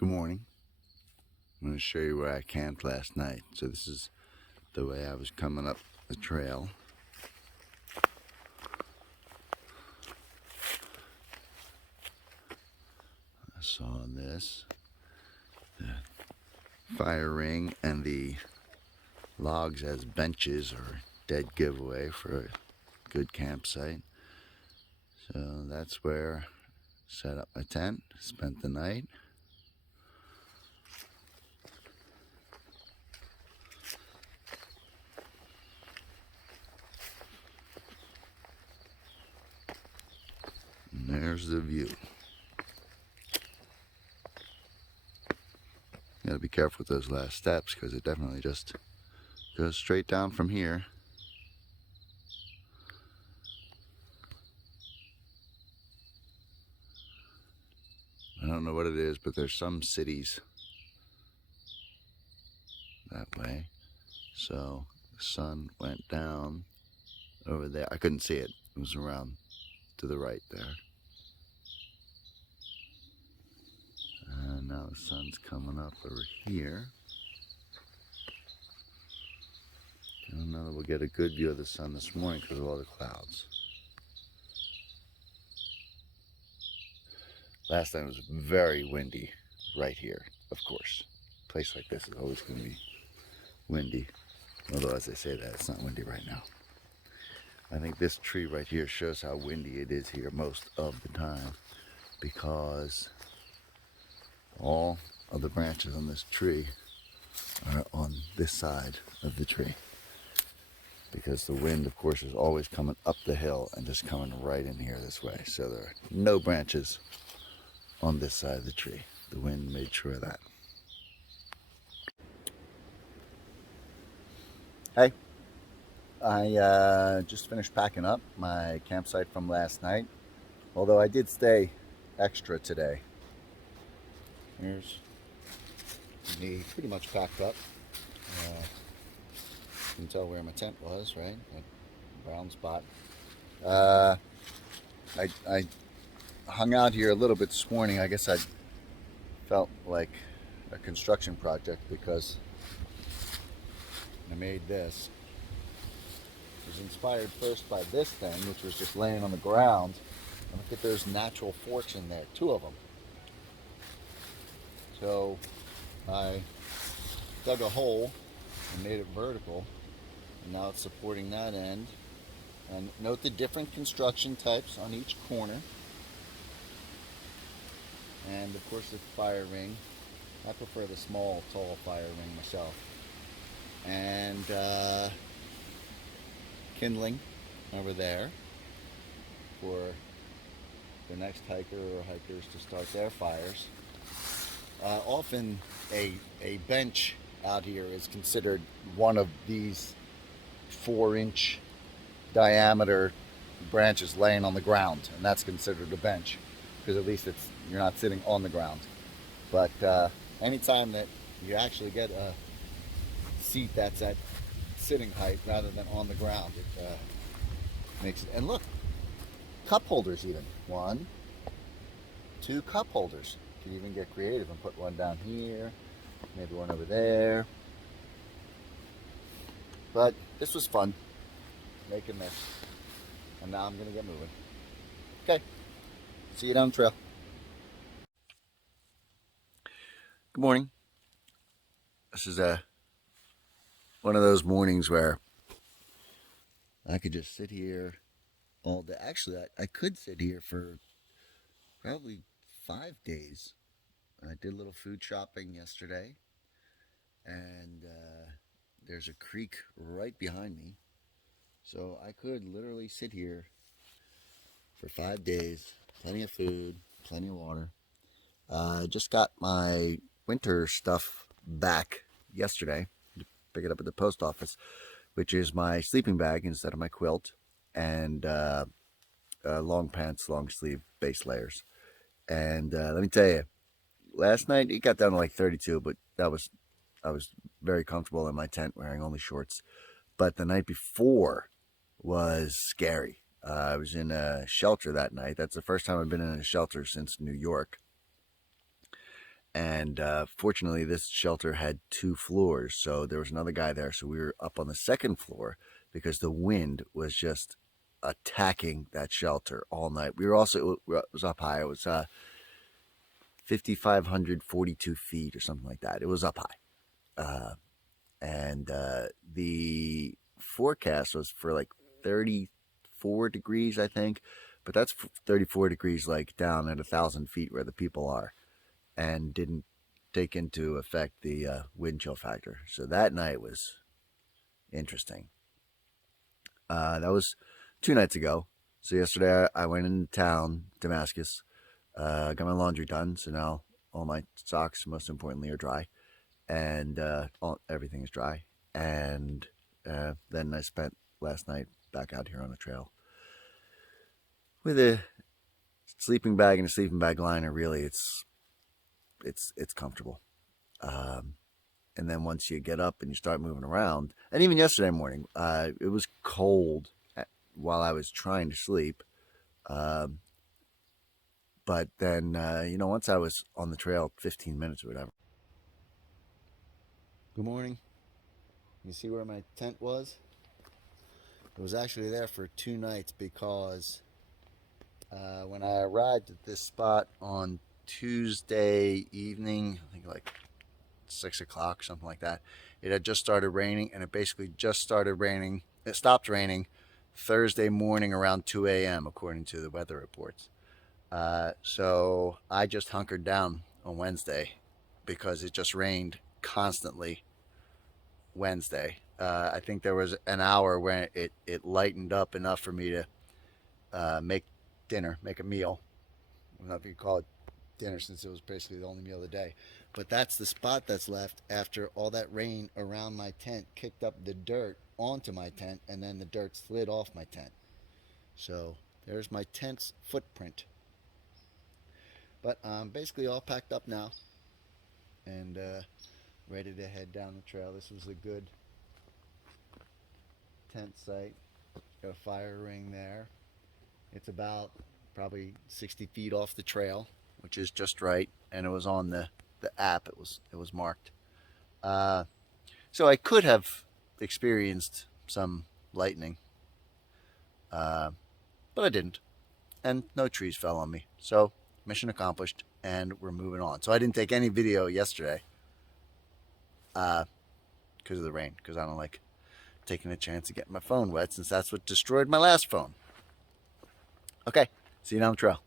Good morning. I'm going to show you where I camped last night. So this is the way I was coming up the trail. I saw this, the fire ring and the logs as benches or dead giveaway for a good campsite. So that's where I set up my tent, spent the night. And there's the view. You gotta be careful with those last steps because it definitely just goes straight down from here. I don't know what it is, but there's some cities that way. So the sun went down over there. I couldn't see it. It was around to the right there. And now the sun's coming up over here. I don't know that we'll get a good view of the sun this morning because of all the clouds. Last night was very windy right here, of course. A place like this is always going to be windy. Although as I say that, it's not windy right now. I think this tree right here shows how windy it is here most of the time because all of the branches on this tree are on this side of the tree. Because the wind, of course, is always coming up the hill and just coming right in here this way. So there are no branches on this side of the tree. The wind made sure of that. Hey, I just finished packing up my campsite from last night. Although I did stay extra today. Here's me pretty much packed up. You can tell where my tent was, right? That brown spot. I hung out here a little bit this morning. I guess I felt like a construction project because I made this. It was inspired first by this thing, which was just laying on the ground. And look at those natural forks in there, 2 of them. So I dug a hole and made it vertical, and now it's supporting that end. And note the different construction types on each corner. And of course the fire ring. I prefer the small, tall fire ring myself. And kindling over there for the next hiker or hikers to start their fires. Often a bench out here is considered one of these 4-inch diameter branches laying on the ground, and that's considered a bench because at least you're not sitting on the ground. But anytime that you actually get a seat that's at sitting height rather than on the ground, it makes it. And look, cup holders even. 1, 2 cup holders. You can even get creative and put one down here, maybe one over there. But this was fun, making this. And now I'm going to get moving. Okay, see you down the trail. Good morning. This is one of those mornings where I could just sit here all day. Actually, I could sit here for probably 5 days. I did a little food shopping yesterday, and there's a creek right behind me. So I could literally sit here for 5 days, plenty of food, plenty of water. I just got my winter stuff back yesterday to pick it up at the post office, which is my sleeping bag instead of my quilt, and long pants, long sleeve base layers. And let me tell you, last night it got down to like 32, but I was very comfortable in my tent wearing only shorts. But the night before was scary. I was in a shelter that night. That's the first time I've been in a shelter since New York. And fortunately, this shelter had 2 floors, so there was another guy there. So we were up on the 2nd floor because the wind was just attacking that shelter all night. We were also, it was up high. It was 5,542 feet or something like that. It was up high. And the forecast was for like 34 degrees, I think. But that's 34 degrees like down at 1,000 feet where the people are, and didn't take into effect the wind chill factor. So that night was interesting. That was 2 nights ago. So yesterday I went into town, Damascus, got my laundry done. So now all my socks, most importantly, are dry, and everything is dry. And then I spent last night back out here on the trail with a sleeping bag and a sleeping bag liner. Really, it's comfortable. And then once you get up and you start moving around, and even yesterday morning, it was cold while I was trying to sleep. But then, once I was on the trail 15 minutes or whatever. Good morning. You see where my tent was? It was actually there for 2 nights because when I arrived at this spot on Tuesday evening, I think like 6 o'clock, something like that, it had just started raining, and it basically just started raining. It stopped raining Thursday morning around 2 a.m. according to the weather reports. So I just hunkered down on Wednesday because it just rained constantly Wednesday. I think there was an hour when it lightened up enough for me to make dinner, make a meal. I don't know if you call it dinner since it was basically the only meal of the day. But that's the spot that's left after all that rain around my tent kicked up the dirt onto my tent, and then the dirt slid off my tent. So there's my tent's footprint. But I'm basically all packed up now and ready to head down the trail. This was a good tent site. Got a fire ring there. It's about probably 60 feet off the trail, which is just right. And it was on the app. It was marked. So I could have experienced some lightning, but I didn't. And no trees fell on me. So mission accomplished, and we're moving on. So I didn't take any video yesterday because of the rain, because I don't like taking a chance of getting my phone wet, since that's what destroyed my last phone. Okay, see you down the trail.